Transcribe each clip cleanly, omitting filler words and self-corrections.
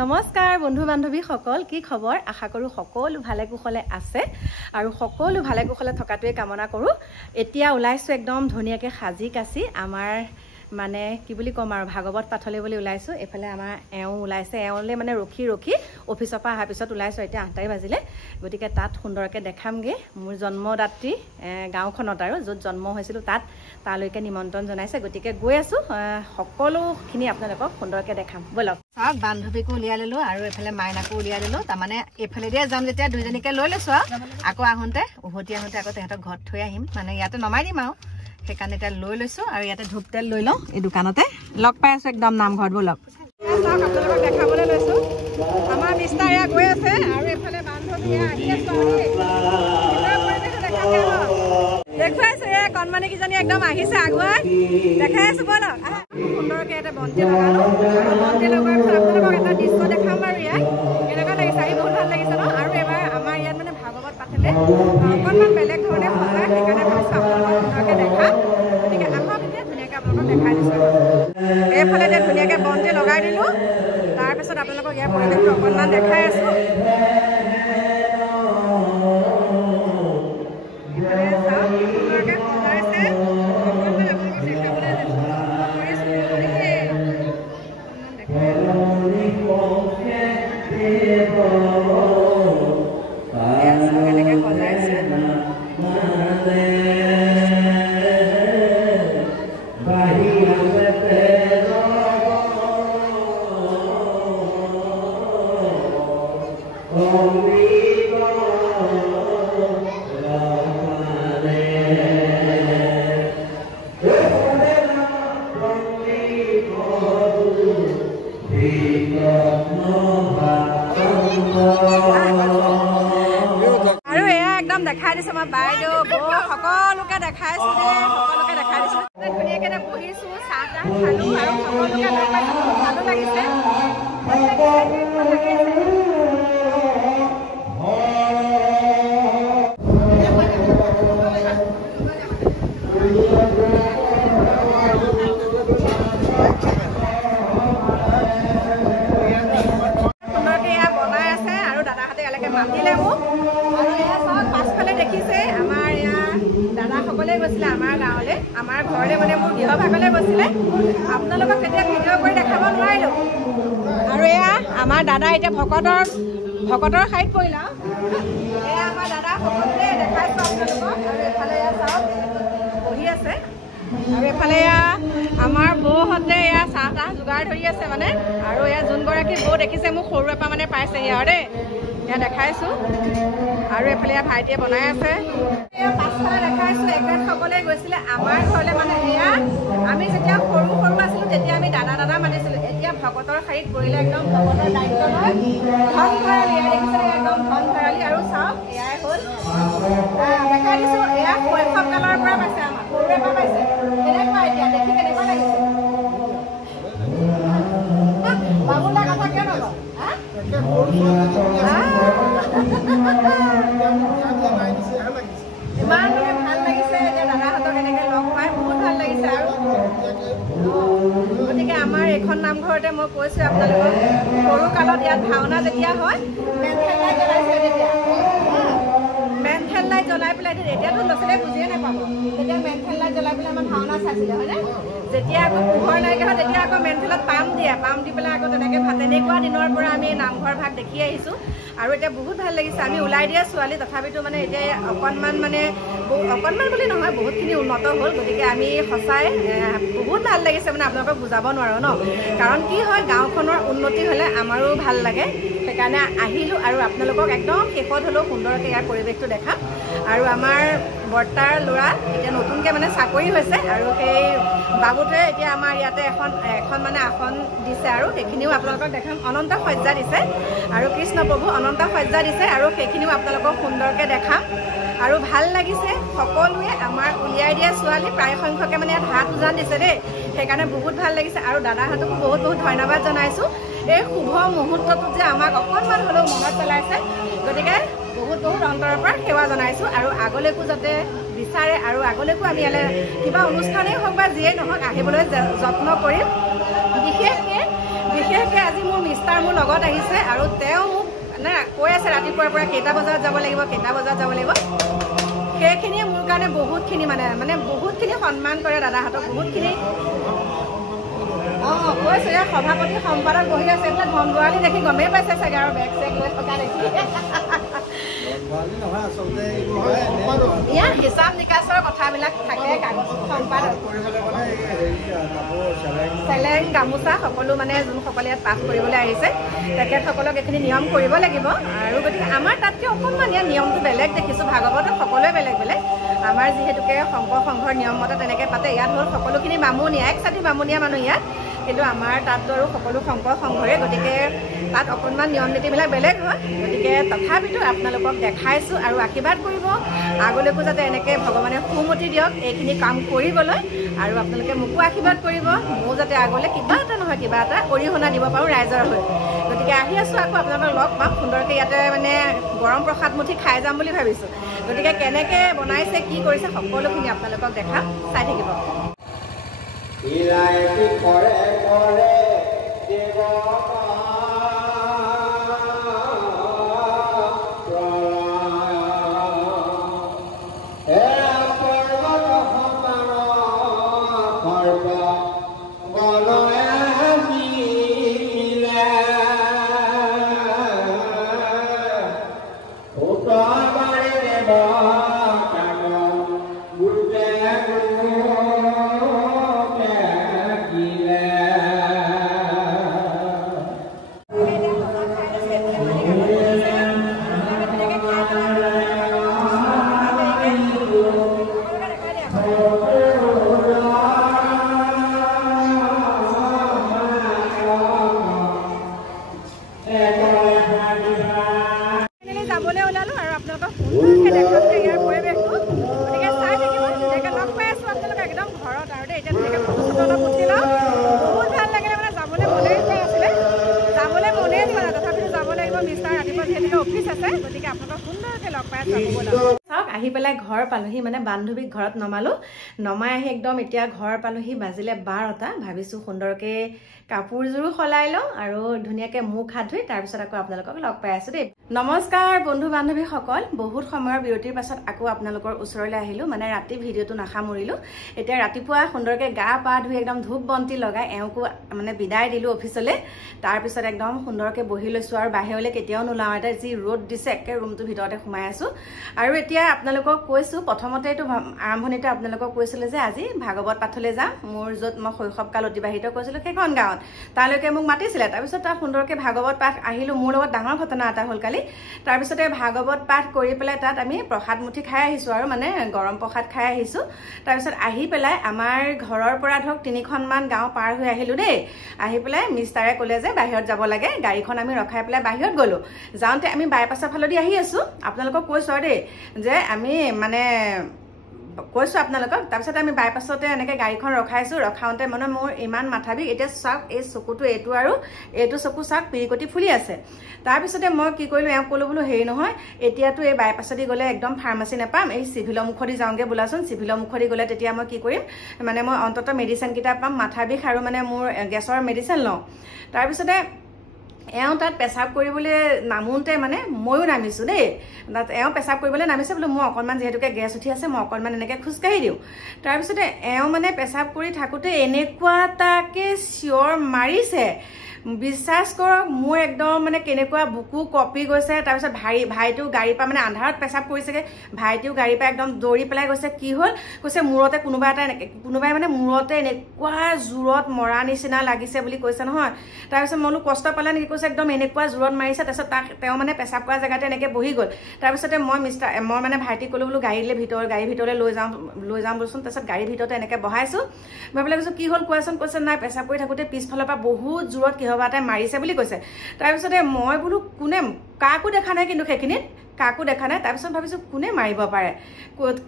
নমস্কাৰ বন্ধু বান্ধৱী সকল কি খবৰ আশা কৰো সকলো ভালে কুশলে আছে আৰু সকলো ভালে কুশলে থকাটোৱে কামনা কৰো এতিয়া ওলাইছো একদম ধুনিয়াকে সাজি কাছি আমাৰ মানে কি বুলি কম আৰু ভাগৱত পাঠলে বুলি ওলাইছো এফালে আমাৰ এও ওলাইছে এওলে মানে ৰখি অফিসৰ পৰা আহাৰ পিছত ওলাইছো এতিয়া 8টা বাজিলে গতিকে তাত সুন্দৰকে দেখামগে মোৰ জন্মদাত্ৰী গাঁওখনত আৰু যত জন্ম হৈছিল তাত তালৈকে নিমন্ত্ৰণ জনাইছে গতিকে গৈ আছো সকলোখিনি আপোনালোকক সুন্দৰকে দেখাম বলক সব বান্ধৱীকো উলিয়াই ললো আৰু এফালে মাইনাকো উলিয়াই ললো তাৰমানে এফালে দিয়ে যাম যেতিয়া দুইজনীকে লৈ লৈছো আকৌ আহোঁতে উভতি আহোঁতে আকৌ তেহেতক ঘৰত থৈ আহিম মানে ইয়াতে নমাই দিম আৰু সেইকাৰণে এতিয়া লৈ লৈছো আৰু ইয়াতে ধূপ তেল লৈ লওঁ এই দোকানতে লগ পাই আছো একদম নামঘৰত বলক আপোনালোকক দেখাবলৈ লৈছো আমাৰ মিষ্টাৰ এয়া গৈ আছে আৰু এফালে বান্ধৱী আহি আছে দেখুৱাইছো এয়া কণমানি কিজনী একদম আহিছে আগুৱাই দেখাই আছো বলক সুন্দৰকে এটা বন্তি লগালো বন্তি লগোৱাৰ পিছত আপোনালোকক এটা দৃশ্য দেখাম বাৰু ইয়াত কেনেকুৱা লাগিছে আহি বহুত ভাল লাগিছে ন আৰু এবাৰ আমাৰ ইয়াত মানে ভাগৱত পাঠেলে অকণমান বেলেগ ধৰণে সজায় সেইকাৰণে ভাবিছো আপোনালোকক সুন্দৰকে দেখাম গতিকে আহক এতিয়া ধুনীয়াকৈ আপোনালোকক দেখাই দিছো এইফালে এতিয়া ধুনীয়াকৈ বন্তি লগাই দিলো তাৰপিছত আপোনালোকক ইয়াৰ পৰিৱেশটো অকণমান দেখাই আছো দেখাই দিছো মই বাইদেউ বৌ সকলোকে দেখাইছো সকলোকে দেখাই দিছো ধুনীয়াকে বহিছো চাহ তাহ খালো আৰু সকলোকে লগ পাইছো ভালো লাগিছে সুন্দৰকে এয়া বনাই আছে আৰু দাদাহঁতে ইয়ালৈকে মাতিলে মোক দেখিছে আমাৰ ইয়া দাদা সকলে গৈছিলে আমাৰ গাঁৱলে আমাৰ ঘৰলে মানে মোৰ গৃহ ভাগলে গৈছিলে আপোনালোকক তেতিয়া ভিডিঅ' কৰি দেখাব নোৱাৰিলো আৰু এয়া আমাৰ দাদা এতিয়া ভকতৰ ঠাইত পৰিলা এয়া আমাৰ দাদা সকলোকে দেখাইছো আপোনালোকক আৰু এফালে এয়া চাওক বহি আছে আৰু এফালে এয়া আমাৰ বৌহঁতে এয়া চাহ তাহ যোগাৰ ধৰি আছে মানে আৰু এয়া যোনগৰাকী বৌ দেখিছে মোক সৰুৰে পৰা মানে পাইছে ইয়াৰ দেই এয়া দেখাইছো আৰু এফালে ভাইটিয়ে বনাই আছে পাছফালে দেখাইছো এখেত সকলে গৈছিলে আমাৰ ঘৰলে মানে এয়া আমি যেতিয়া সৰু আছিলো তেতিয়া আমি দাদা মাতিছিলো এতিয়া ভকতৰ শাৰীত পৰিলে একদম ভকতৰ দায়িত্ব লয় ধন ভৰালি দেখিছে একদম ধন ভৰালি আৰু চাওক এয়াই হ'ল দেখাই দিছো এয়া শৈশৱ কালৰ পৰা পাইছে আমাক সৰুৰে পৰা পাইছে কেনেকুৱা এতিয়া দেখি কেনেকুৱা লাগিছে বাবুলা কথা কিয় নলওঁ ইমান মানে ভাল লাগিছে এতিয়া দাদাহঁতক এনেকে লগ পাই বহুত ভাল লাগিছে আৰু গতিকে আমাৰ এইখন নামঘৰতে মই কৈছো আপোনালোকক সৰু কালত ইয়াত ভাওনা যেতিয়া হয় মেনথেল লাইট জ্বলাইছে তেতিয়া মেনথেল লাইট জ্বলাই পেলাই এতিয়াতো ল'ৰা ছোৱালীয়ে বুজিয়ে নাপাব তেতিয়া মেনথেল লাইট জ্বলাই পেলাই আমাৰ ভাওনা চাইছিলে হয়নে যেতিয়া আকৌ পোহৰ নাইকিয়া হয় তেতিয়া আকৌ মেনথেলত পাম দি পেলাই আকৌ তেনেকৈ তেনেকুৱা দিনৰ পৰা আমি নামঘৰ ভাগ দেখি আহিছো আৰু এতিয়া বহুত ভাল লাগিছে আমি ওলাই দিয়া ছোৱালী তথাপিতো মানে এতিয়া অকণমান বুলি নহয় বহুতখিনি উন্নত হ'ল গতিকে আমি সঁচাই বহুত ভাল লাগিছে মানে আপোনালোকক বুজাব নোৱাৰো ন কাৰণ কি হয় গাঁওখনৰ উন্নতি হ'লে আমাৰো ভাল লাগে সেইকাৰণে আহিলো আৰু আপোনালোকক একদম শেষত হ'লেও সুন্দৰকৈ ইয়াৰ পৰিৱেশটো দেখাম আৰু আমাৰ বৰ্তাৰ ল'ৰা এতিয়া নতুনকৈ মানে চাকৰি হৈছে আৰু সেই বাবুটোৱে এতিয়া আমাৰ ইয়াতে এখন মানে আসন দিছে আৰু সেইখিনিও আপোনালোকক দেখাম অনন্ত সজ্জা দিছে আৰু কৃষ্ণ প্ৰভু অনন্ত সজ্জা দিছে আৰু সেইখিনিও আপোনালোকক সুন্দৰকৈ দেখাম আৰু ভাল লাগিছে সকলোৱে আমাৰ উলিয়াই দিয়া ছোৱালী প্ৰায় সংখ্যকে মানে ইয়াত হাত উজান দিছে দেই সেইকাৰণে বহুত ভাল লাগিছে আৰু দাদাহঁতকো বহুত ধন্যবাদ জনাইছো এই শুভ মুহূৰ্তটোত যে আমাক অকণমান হ'লেও মনত পেলাইছে গতিকে বহুত অন্তৰৰ পৰা সেৱা জনাইছো আৰু আগলৈকো যাতে বিচাৰে আৰু আগলৈকো আমি ইয়ালে কিবা অনুষ্ঠানেই হওক বা যিয়ে নহওক আহিবলৈ যত্ন কৰিম বিশেষকৈ বিশেষকৈ আজি মোৰ মিষ্টাৰ মোৰ লগত আহিছে আৰু তেওঁ মোক কৈ আছে ৰাতিপুৱাৰ পৰা কেইটা বজাত যাব লাগিব সেইখিনিয়ে মোৰ কাৰণে বহুতখিনি মানে বহুতখিনি সন্মান কৰে দাদাহঁতক বহুতখিনি কৈছে সভাপতি সম্পাদক বহি আছে এইবিলাক ধন দুৱালি দেখি গমেই পাইছে চাগে আৰু বেগ চেগ লৈ থকা দেখি ইয়াৰ হিচাপ নিকাচৰ কথাবিলাক থাকে কাগজ সম্পাদক চেলেং গামোচা সকলো মানে যোনসকলে ইয়াত পাঠ কৰিবলৈ আহিছে তেখেতসকলক এইখিনি নিয়ম কৰিব লাগিব আৰু গতিকে আমাৰ তাতকৈ অকণমান ইয়াৰ নিয়মটো বেলেগ দেখিছোঁ ভাগৱতত সকলোৱে বেলেগ বেলেগ আমাৰ যিহেতুকে শংকৰ সংঘৰ নিয়ম মতে তেনেকৈ পাতে ইয়াত হ'ল সকলোখিনি বামুণীয়া এক ছাতি বামুণীয়া মানুহ ইয়াত কিন্তু আমাৰ তাততো আৰু সকলো শংকৰ সংঘৰে গতিকে তাত অকণমান নিয়ম নীতিবিলাক বেলেগ হয় গতিকে তথাপিতো আপোনালোকক দেখাইছোঁ আৰু আশীৰ্বাদ কৰিব আগলৈকো যাতে এনেকৈ ভগৱানে সুমতি দিয়ক এইখিনি কাম কৰিবলৈ আৰু আপোনালোকে মোকো আশীৰ্বাদ কৰিব মোৰ যাতে আগলৈ কিবা এটা নহয় কিবা এটা অৰিহণা দিব পাৰোঁ ৰাইজৰ হৈ গতিকে আহি আছোঁ আকৌ আপোনালোকক লগ পাম সুন্দৰকৈ ইয়াতে মানে গৰম প্ৰসাদ মুঠি খাই যাম বুলি ভাবিছোঁ গতিকে কেনেকৈ বনাইছে কি কৰিছে সকলোখিনি আপোনালোকক দেখাম চাই থাকিব আহি পেলাই ঘৰ পালোহি মানে বান্ধৱীক ঘৰত নমাই আহি একদম এতিয়া ঘৰ পালোহি বাজিলে 12টা ভাবিছোঁ সুন্দৰকৈ কাপোৰযোৰো সলাই লওঁ আৰু ধুনীয়াকৈ মুখ হাত ধুই তাৰপিছত আকৌ আপোনালোকক লগ পাই আছোঁ দেই নমস্কাৰ বন্ধু বান্ধৱীসকল বহুত সময়ৰ বিৰতিৰ পাছত আকৌ আপোনালোকৰ ওচৰলৈ আহিলোঁ মানে ৰাতি ভিডিঅ'টো নাসামৰিলোঁ এতিয়া ৰাতিপুৱা সুন্দৰকৈ গা পা ধুই একদম ধূপ বন্তি লগাই এওঁকো মানে বিদায় দিলোঁ অফিচলৈ তাৰপিছত একদম সুন্দৰকৈ বহি লৈছোঁ আৰু বাহিৰলৈ কেতিয়াও নোলাওঁ এতিয়া যি ৰ'দ দিছে একে ৰুমটোৰ ভিতৰতে সোমাই আছোঁ আৰু এতিয়া আপোনালোকক কৈছোঁ প্ৰথমতে এইটো আৰম্ভণিতে আপোনালোকক কৈছিলোঁ যে আজি ভাগৱত পাঠলৈ যাম মোৰ য'ত মই শৈশৱকাল অতিবাহিত কৰিছিলোঁ সেইখন গাঁৱত তালৈকে মোক মাতিছিলে তাৰপিছত তাত সুন্দৰকৈ ভাগৱত পাঠ আহিলোঁ মোৰ লগত ডাঙৰ ঘটনা এটা হ'ল কালি তাৰপিছতে ভাগৱত পাঠ কৰি পেলাই তাত আমি প্ৰসাদ মুঠি খাই আহিছোঁ আৰু মানে গৰম প্ৰসাদ খাই আহিছোঁ তাৰপিছত আহি পেলাই আমাৰ ঘৰৰ পৰা ধৰক 3খনমান গাঁও পাৰ হৈ আহিলোঁ দেই আহি পেলাই মিষ্টাৰে ক'লে যে বাহিৰত যাব লাগে গাড়ীখন আমি ৰখাই পেলাই বাহিৰত গ'লোঁ যাওঁতে আমি বাইপাছৰ ফালেদি আহি আছোঁ আপোনালোকক কৈছোঁ আৰু দেই যে আমি মানে কৈছোঁ আপোনালোকক তাৰপিছতে আমি বাইপাছতে এনেকৈ গাড়ীখন ৰখাওঁতে মানে মোৰ ইমান মাথা বিষ এতিয়া চাওক এই চকুটো এইটো আৰু এইটো চকু চাওক পিৰিকটি ফুলি আছে তাৰপিছতে মই কি কৰিলোঁ এওঁক ক'লোঁ বোলো হেৰি নহয় এতিয়াতো এই বাইপাছেদি গ'লে একদম ফাৰ্মাচী নাপাম এই চিভিলৰ মুখেদি যাওঁগৈ বোলাচোন চিভিলৰ মুখেদি গ'লে তেতিয়া মই কি কৰিম মানে মই অন্ততঃ মেডিচিনকেইটা পাম মাথা বিষ আৰু মানে মোৰ গেছৰ মেডিচিন লওঁ তাৰপিছতে এওঁ তাত পেচাব কৰিবলৈ নামোতে মানে ময়ো নামিছোঁ দেই তাত এওঁ পেচাব কৰিবলৈ নামিছে বোলো মই অকণমান যিহেতুকে গেছ উঠি আছে মই অকণমান এনেকৈ খোজকাঢ়ি দিওঁ তাৰপিছতে এওঁ মানে পেচাব কৰি থাকোঁতে এনেকুৱা এটাকৈ চিঞৰ মাৰিছে বিশ্বাস কৰক মোৰ একদম মানে কেনেকুৱা বুকু কঁপি গৈছে তাৰপিছত ভাইটিও গাড়ীৰ পৰা মানে আন্ধাৰত পেচাব কৰিছেগৈ ভাইটিও গাড়ীৰ পৰা একদম দৌৰি পেলাই গৈছে কি হ'ল কৈছে মূৰতে কোনোবাই মানে মূৰতে এনেকুৱা জোৰত মৰা নিচিনা লাগিছে বুলি কৈছে নহয় তাৰপিছত মই বোলো কষ্ট পালে নেকি কৈছে একদম এনেকুৱা জোৰত মাৰিছে তাৰপিছত তেওঁ মানে পেচাব কৰা জেগাতে এনেকৈ বহি গ'ল তাৰপিছতে মই মানে ভাইটিক ক'লোঁ বোলো গাড়ীৰ ভিতৰলৈ লৈ যাওঁ বোলচোন তাৰপিছত গাড়ীৰ ভিতৰতে এনেকৈ বহাইছোঁ মই বোলে কৈছোঁ কি হ'ল কোৱাচোন কৈছে নাই পেচাব কৰি থাকোঁতে পিছফালৰ পৰা বহুত জোৰত কিহবা এটাই মাৰিছে বুলি কৈছে তাৰপিছতে মই বোলো কোনে কাকো দেখা নাই কিন্তু সেইখিনিত কাকো দেখা নাই তাৰপিছত ভাবিছোঁ কোনে মাৰিব পাৰে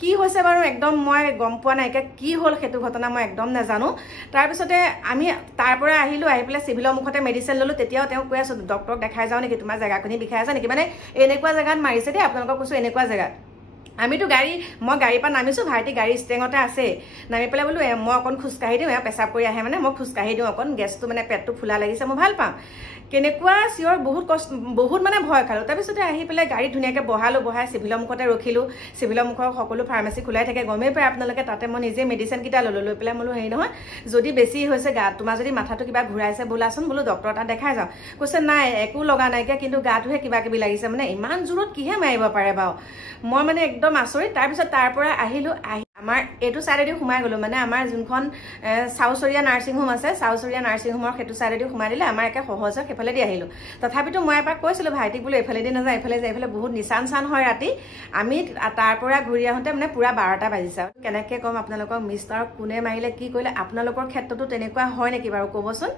কি হৈছে বাৰু একদম মই গম পোৱা নাই এতিয়া কি হ'ল সেইটো ঘটনা মই একদম নাজানো তাৰপিছতে আমি তাৰ পৰা আহিলোঁ আহি পেলাই চিভিলৰ মুখতে মেডিচিন ল'লোঁ তেতিয়াও তেওঁ কৈ আছোঁ ডক্টৰক দেখাই যাওঁ নেকি তোমাৰ জেগাখিনি বিষাই আছে নেকি মানে এনেকুৱা জেগাত মাৰিছে দেই আপোনালোকক কৈছোঁ এনেকুৱা জেগাত আমিতো মই গাড়ীৰ পৰা নামিছোঁ, ভাইটি গাড়ী ষ্টেঙতে আছে, নামি পেলাই বোলো মই অকণ খোজকাঢ়ি দিওঁ, পেচাব কৰি আহে মানে মই খোজকাঢ়ি দিওঁ অকণ, গেছটো মানে পেটটো ফুলা লাগিছে, মই ভাল পাওঁ। কেনেকুৱা চিঞৰ, বহুত মানে ভয় খালোঁ। তাৰপিছতে আহি পেলাই গাড়ী ধুনীয়াকৈ বহাই চিভিলৰ মুখতে ৰখিলোঁ। চিভিলৰ মুখৰ সকলো ফাৰ্মাচী খোলাই থাকে, গমেই পায় আপোনালোকে। তাতে মই নিজে মেডিচিনকেইটা ল'লোঁ, লৈ পেলাই বোলো হেৰি নহয়, যদি বেছি হৈছে গাত, তোমাৰ যদি মাথাটো কিবা ঘূৰাইছে বোলাচোন, বোলো ডক্টৰ তাত দেখাই যাওঁ। কৈছে নাই একো লগা নাইকিয়া, কিন্তু গাটোহে কিবা কিবি লাগিছে। মানে ইমান জোৰত কিহে মাৰিব পাৰে বাৰু, মই মানে একদম আচৰিত। তাৰপিছত তাৰ পৰা আহিলোঁ, আমাৰ এইটো চাইডেদি সোমাই গ'লোঁ, মানে আমাৰ যোনখন চাউচৰীয়া নাৰ্ছিং হোম আছে, চাউচৰীয়া নাৰ্ছিং হোমৰ সেইটো চাইডেদি সোমাই দিলে আমাৰ একে সহজ হয়, সেইফালেদি আহিলোঁ। তথাপিতো মই এবাৰ কৈছিলোঁ ভাইটিক, বোলো এইফালেদি নাযাওঁ, এইফালে যায়, এইফালে বহুত নিচান হয় ৰাতি। আমি তাৰ পৰা ঘূৰি আহোঁতে মানে পুৰা 12টা বাজিছে। কেনেকৈ ক'ম আপোনালোকক, মিষ্টাৰক কোনে মাৰিলে কি কৰিলে, আপোনালোকৰ ক্ষেত্ৰতো তেনেকুৱা হয় নেকি বাৰু ক'বচোন।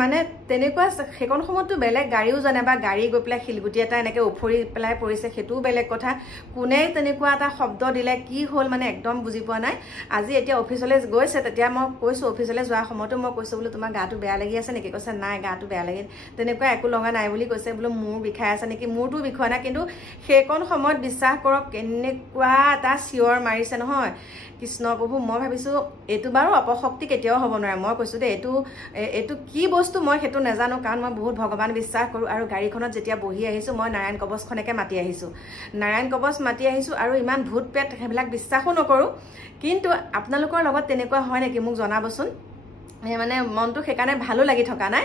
মানে তেনেকুৱা সেইকণ সময়ততো বেলেগ গাড়ীও জানে, বা গাড়ী গৈ পেলাই শিলগুটি এটা এনেকৈ উফৰি পেলাই পৰিছে, সেইটোও বেলেগ কথা। কোনে তেনেকুৱা এটা শব্দ দিলে, কি হ'ল মানে একদম বুজি পোৱা নাই। আজি এতিয়া অফিচলৈ গৈছে, তেতিয়া মই কৈছোঁ, অফিচলৈ যোৱাৰ সময়তো মই কৈছোঁ বোলো তোমাৰ গাটো বেয়া লাগি আছে নেকি? কৈছে নাই গাটো বেয়া লাগি, তেনেকুৱা একো লগা নাই বুলি কৈছে। বোলো মূৰ বিষাই আছে নেকি? মূৰটো বিষোৱা নাই, কিন্তু সেইকণ সময়ত বিশ্বাস কৰক কেনেকুৱা এটা চিঞৰ মাৰিছে নহয়, কৃষ্ণ প্ৰভু। মই ভাবিছোঁ এইটো বাৰু অপশক্তি কেতিয়াও হ'ব নোৱাৰে। মই কৈছোঁ দেই, এইটো কি বস্তু মই সেইটো নাজানো, কাৰণ মই বহুত ভগৱান বিশ্বাস কৰোঁ। আৰু গাড়ীখনত যেতিয়া বহি আহিছোঁ, মই নাৰায়ণ কবচখনকে মাতি আহিছোঁ, নাৰায়ণ কবচ মাতি আহিছোঁ। আৰু ইমান ভূত পেট সেইবিলাক বিশ্বাসো নকৰোঁ। কিন্তু আপোনালোকৰ লগত তেনেকুৱা হয় নেকি মোক জনাবচোন। মানে মনটো সেইকাৰণে ভালো লাগি থকা নাই।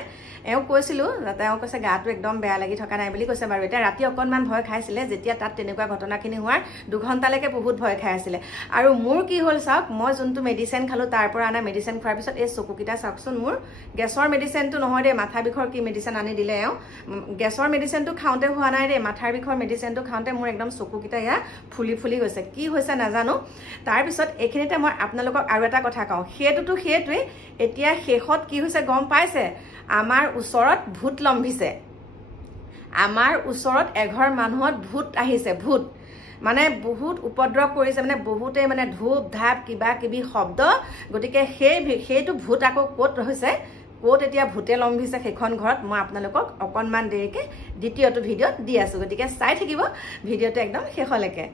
এওঁক কৈছিলোঁ, তেওঁ কৈছে গাটো একদম বেয়া লাগি থকা নাই বুলি কৈছে বাৰু। এতিয়া ৰাতি অকণমান ভয় খাইছিলে, যেতিয়া তাত তেনেকুৱা ঘটনাখিনি হোৱাৰ 2 ঘণ্টালৈকে বহুত ভয় খাই আছিলে। আৰু মোৰ কি হ'ল চাওক, মই যোনটো মেডিচিন খালোঁ, তাৰ পৰা আনা মেডিচিন খোৱাৰ পিছত এই চকুকেইটা চাওকচোন, মোৰ গেছৰ মেডিচিনটো নহয় দেই, মাথা বিষৰ কি মেডিচিন আনি দিলে এওঁ। গেছৰ মেডিচিনটো খাওঁতে হোৱা নাই দেই, মাথাৰ বিষৰ মেডিচিনটো খাওঁতে মোৰ একদম চকুকেইটা এয়া ফুলি গৈছে। কি হৈছে নাজানো। তাৰপিছত এইখিনিতে মই আপোনালোকক আৰু এটা কথা কওঁ, সেইটোৱেই। এতিয়া শেষত কি হৈছে গম পাইছে, আমাৰ ওচৰত ভূত লম্ভিছে। আমাৰ ওচৰত এঘৰ মানুহত ভূত আহিছে, ভূত মানে বহুত উপদ্ৰৱ কৰিছে, মানে বহুতেই মানে ধূপ ধাপ কিবা কিবি শব্দ। গতিকে সেইটো ভূত আকৌ ক'ত হৈছে, ক'ত এতিয়া ভূতে লম্ভিছে সেইখন ঘৰত, মই আপোনালোকক অকণমান দেৰিকৈ দ্বিতীয়টো ভিডিঅ'ত দি আছোঁ। গতিকে চাই থাকিব ভিডিঅ'টো একদম শেষলৈকে।